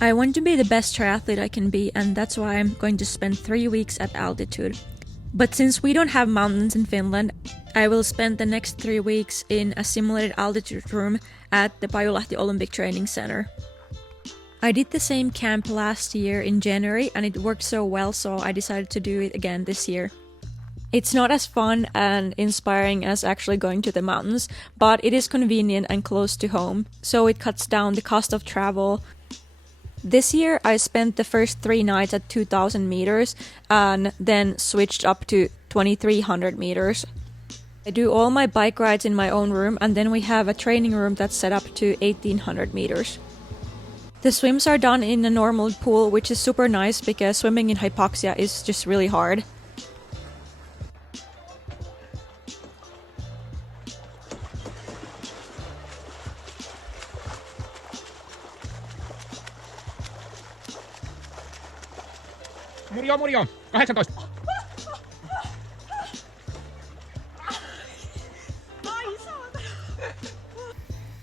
I want to be the best triathlete I can be, and that's why I'm going to spend 3 weeks at altitude. But since we don't have mountains in Finland, I will spend the next 3 weeks in a simulated altitude room at the Pajulahti Olympic Training Center. I did the same camp last year in January and it worked so well, so I decided to do it again this year. It's not as fun and inspiring as actually going to the mountains, but it is convenient and close to home, so it cuts down the cost of travel. This year I spent the first 3 nights at 2,000 meters and then switched up to 2,300 meters. I do all my bike rides in my own room, and then we have a training room that's set up to 1,800 meters. The swims are done in a normal pool, which is super nice because swimming in hypoxia is just really hard. Murjo, 18.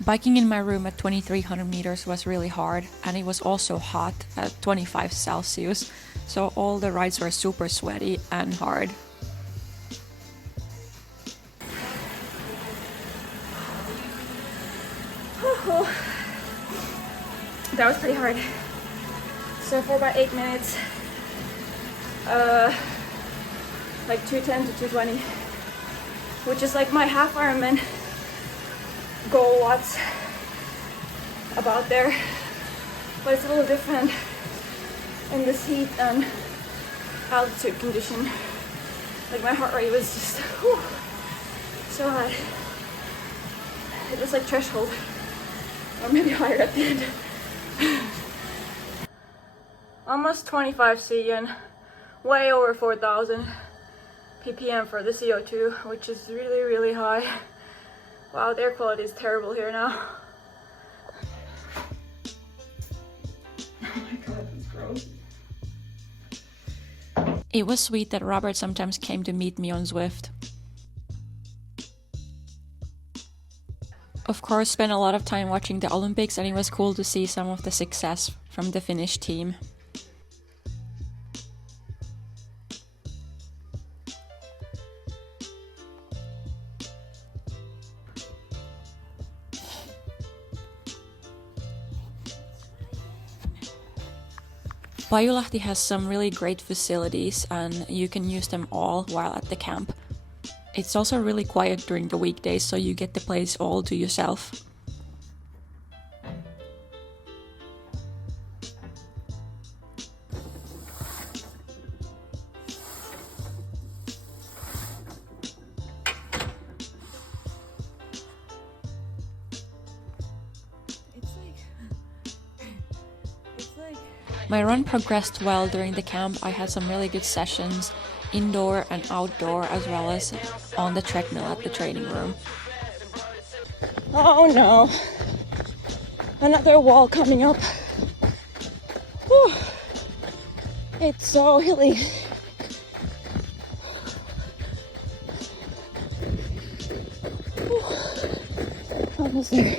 Biking in my room at 2,300 meters was really hard, and it was also hot at 25 Celsius, so all the rides were super sweaty and hard. That was pretty hard. So for about 8 minutes, like 210 to 220, which is like my half Ironman goal, what's about there, but it's a little different in this heat and altitude condition. Like my heart rate was just so high. It was like threshold, or maybe higher at the end. Almost 25 C and way over 4,000 ppm for the CO2, which is really, really high. Wow, the air quality is terrible here now. Oh my god, that's gross. It was sweet that Robert sometimes came to meet me on Zwift. Of course, spent a lot of time watching the Olympics, and it was cool to see some of the success from the Finnish team. Pajulahti has some really great facilities and you can use them all while at the camp. It's also really quiet during the weekdays, so you get the place all to yourself. My run progressed well during the camp. I had some really good sessions, indoor and outdoor, as well as on the treadmill at the training room. Oh no! Another wall coming up. Whew. It's so hilly. Whew. Almost there.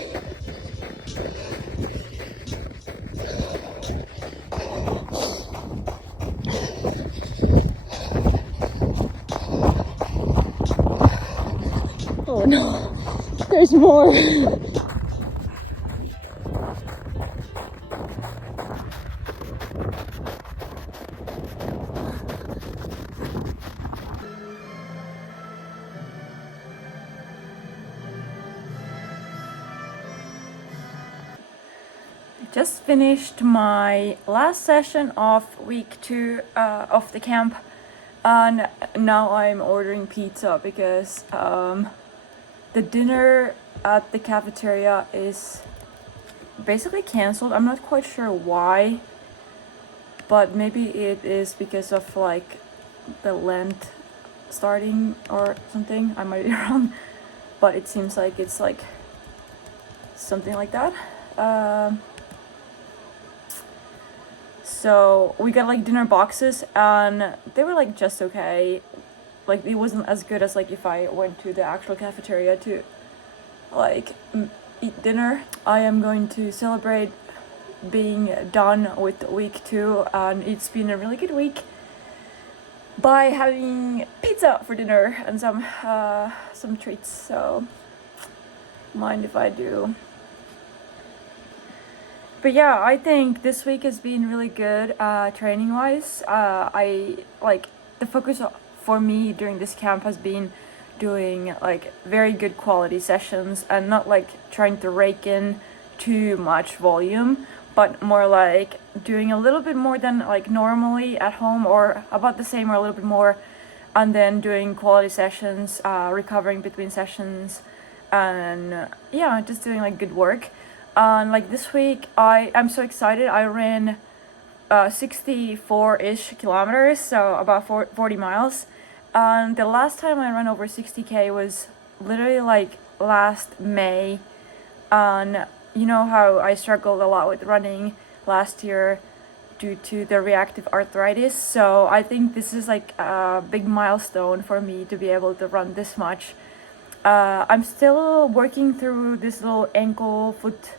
Oh no, there's more. Just finished my last session of week 2 of the camp, and now I'm ordering pizza because the dinner at the cafeteria is basically cancelled. I'm not quite sure why, but maybe it is because of like the Lent starting or something. I might be wrong, but it seems like it's like something like that. So we got like dinner boxes and they were like just okay. Like it wasn't as good as like if I went to the actual cafeteria to like eat dinner. I am going to celebrate being done with week 2, and it's been a really good week by having pizza for dinner and some treats. So mind if I do. But yeah, I think this week has been really good training wise. I like the focus for me during this camp has been doing like very good quality sessions and not like trying to rake in too much volume, but more like doing a little bit more than like normally at home, or about the same or a little bit more, and then doing quality sessions, recovering between sessions, and yeah, just doing like good work. And like this week I'm so excited. I ran 64-ish kilometers, so about 40 miles. And the last time I ran over 60k was literally like last May. And you know how I struggled a lot with running last year due to the reactive arthritis. So I think this is like a big milestone for me to be able to run this much. I'm still working through this little ankle foot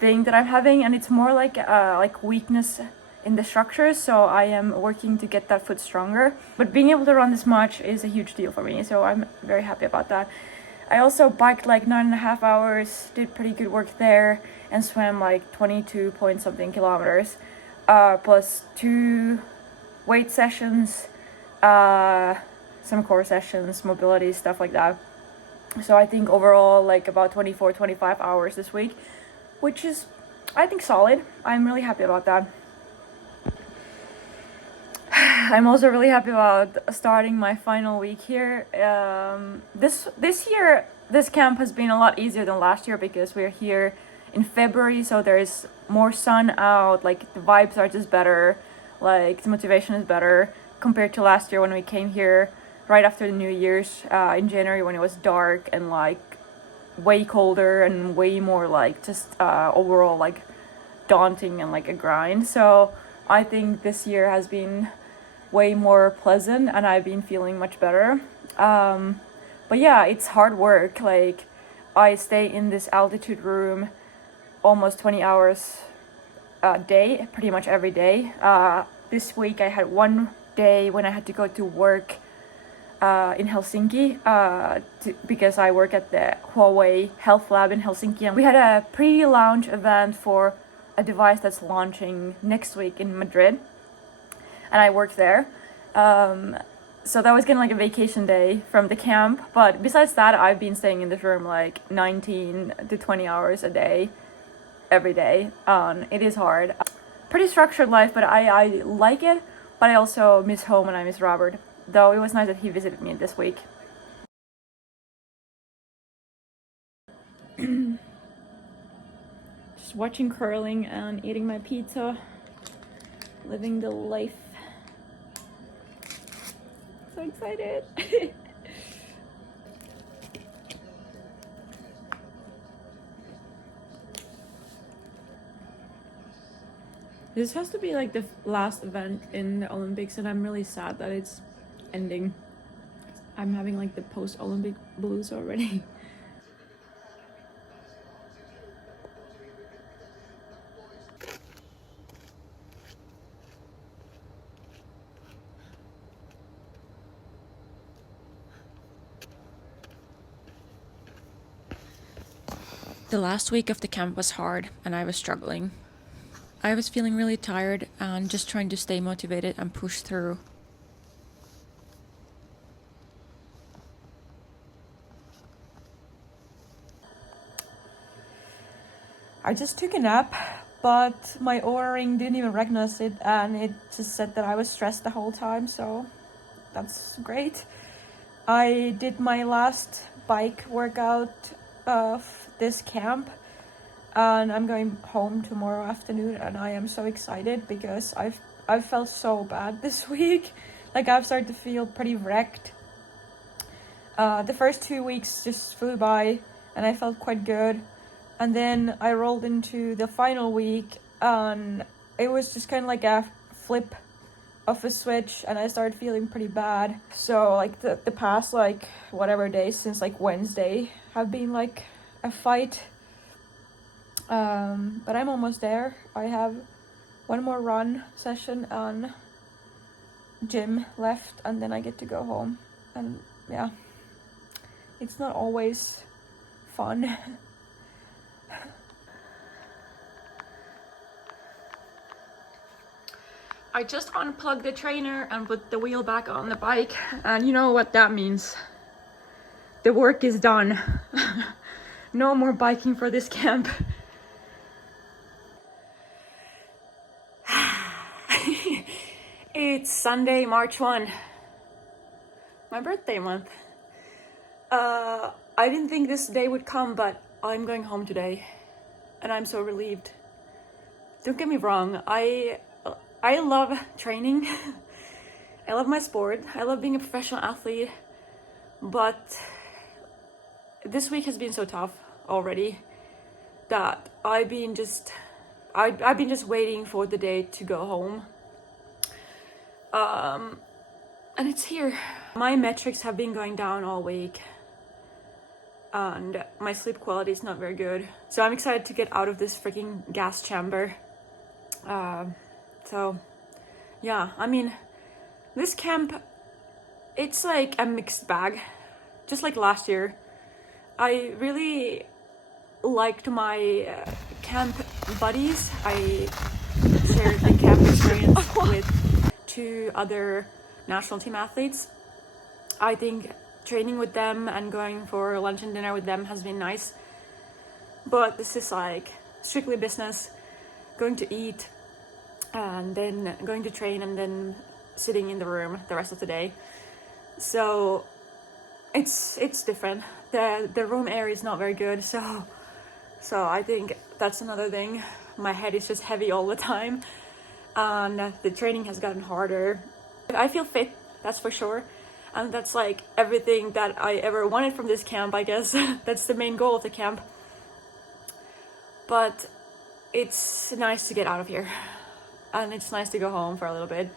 thing that I'm having, and it's more like weakness in the structures, so I am working to get that foot stronger. But being able to run this much is a huge deal for me, so I'm very happy about that. I also biked like 9.5 hours, did pretty good work there, and swam like 22 point something kilometers, plus 2 weight sessions, some core sessions, mobility, stuff like that. So I think overall like about 24-25 hours this week, which is, I think, solid. I'm really happy about that. I'm also really happy about starting my final week here. This year, this camp has been a lot easier than last year because we're here in February, so there's more sun out, like the vibes are just better, like the motivation is better compared to last year when we came here right after the New Year's in January, when it was dark and like way colder and way more like just overall like daunting and like a grind. So I think this year has been way more pleasant and I've been feeling much better. But yeah, it's hard work. Like I stay in this altitude room almost 20 hours a day, pretty much every day. This week I had one day when I had to go to work in Helsinki because I work at the Huawei Health Lab in Helsinki, and we had a pre-launch event for a device that's launching next week in Madrid, and I worked there. So that was kind of like a vacation day from the camp, but besides that I've been staying in this room like 19 to 20 hours a day every day. It is hard. Pretty structured life, but I like it, but I also miss home and I miss Robert. Though it was nice that he visited me this week. Just watching curling and eating my pizza. Living the life. So excited. This has to be like the last event in the Olympics, and I'm really sad that it's ending. I'm having like the post-Olympic blues already. The last week of the camp was hard and I was struggling. I was feeling really tired and just trying to stay motivated and push through. I just took a nap, but my Oura ring didn't even recognize it, and it just said that I was stressed the whole time, so that's great. I did my last bike workout of this camp, and I'm going home tomorrow afternoon, and I am so excited because I've felt so bad this week. Like I've started to feel pretty wrecked. The first 2 weeks just flew by and I felt quite good. And then I rolled into the final week and it was just kind of like a flip of a switch and I started feeling pretty bad. So like the past like whatever days since like Wednesday have been like a fight. But I'm almost there. I have one more run session on gym left, and then I get to go home. And yeah, it's not always fun. I just unplugged the trainer and put the wheel back on the bike, and you know what that means. The work is done. No more biking for this camp. It's Sunday, March 1. My birthday month. I didn't think this day would come, but I'm going home today. And I'm so relieved. Don't get me wrong, I love training. I love my sport. I love being a professional athlete. But this week has been so tough already that I've been just waiting for the day to go home. And it's here. My metrics have been going down all week, and my sleep quality is not very good. So I'm excited to get out of this freaking gas chamber. So yeah, I mean, this camp, it's like a mixed bag, just like last year. I really liked my camp buddies. I shared the camp experience with 2 other national team athletes. I think training with them and going for lunch and dinner with them has been nice. But this is like strictly business, going to eat and then going to train and then sitting in the room the rest of the day. So it's different. The room air is not very good, so I think that's another thing. My head is just heavy all the time, and the training has gotten harder. I feel fit, that's for sure, and that's like everything that I ever wanted from this camp, I guess. That's the main goal of the camp. But it's nice to get out of here, and it's nice to go home for a little bit,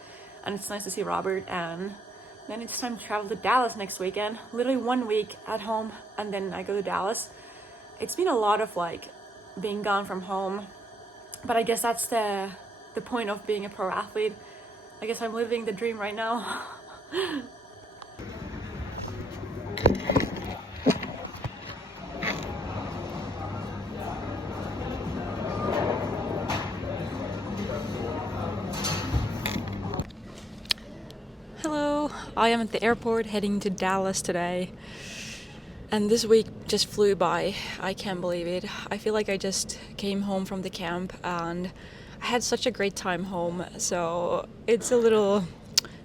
and it's nice to see Robert, and then it's time to travel to Dallas next weekend. Literally 1 week at home, and then I go to Dallas. It's been a lot of like being gone from home, but I guess that's the point of being a pro athlete. I guess I'm living the dream right now. Hello, I am at the airport heading to Dallas today. And this week just flew by. I can't believe it. I feel like I just came home from the camp and I had such a great time home. So it's a little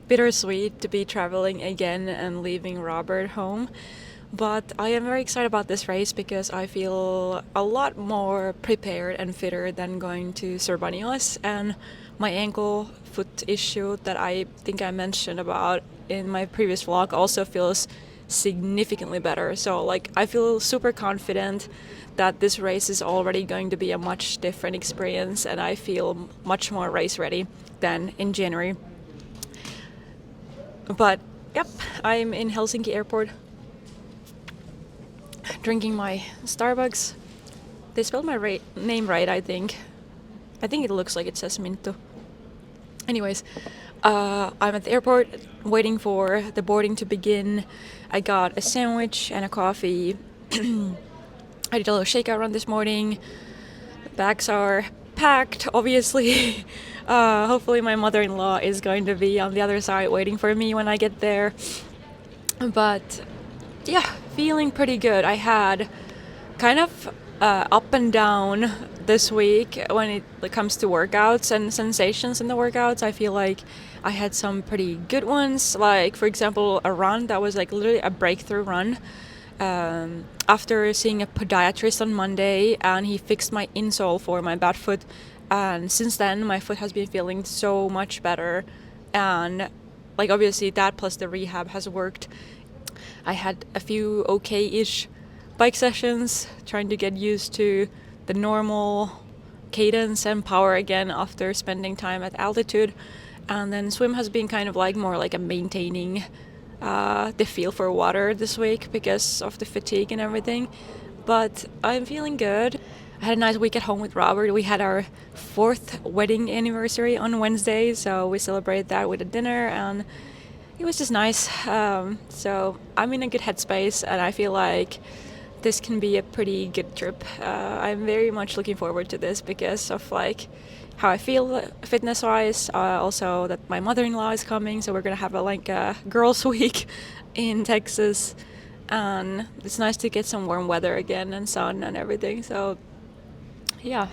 bittersweet to be traveling again and leaving Robert home. But I am very excited about this race because I feel a lot more prepared and fitter than going to Surbanios, and my ankle foot issue that I think I mentioned about in my previous vlog also feels significantly better. So like I feel super confident that this race is already going to be a much different experience, and I feel much more race ready than in January. But yep, I'm in Helsinki airport drinking my Starbucks. They spelled my name right, I think. I think it looks like it says Minttu. Anyways, I'm at the airport waiting for the boarding to begin. I got a sandwich and a coffee. I did a little shakeout run this morning. Bags are packed, obviously. Hopefully my mother-in-law is going to be on the other side waiting for me when I get there. But yeah, feeling pretty good. I had kind of up and down this week when it comes to workouts and sensations in the workouts. I feel like I had some pretty good ones, like for example a run that was like literally a breakthrough run. After seeing a podiatrist on Monday, and he fixed my insole for my bad foot, and since then my foot has been feeling so much better, and like obviously that plus the rehab has worked. I had a few okay-ish bike sessions, trying to get used to the normal cadence and power again after spending time at altitude. And then swim has been kind of like more like a maintaining the feel for water this week because of the fatigue and everything. But I'm feeling good. I had a nice week at home with Robert. We had our 4th wedding anniversary on Wednesday, so we celebrated that with a dinner, and it was just nice. So I'm in a good headspace, and I feel like this can be a pretty good trip. I'm very much looking forward to this because of like how I feel fitness-wise. Also that my mother-in-law is coming, so we're gonna have a girls' week in Texas, and it's nice to get some warm weather again and sun and everything. So yeah,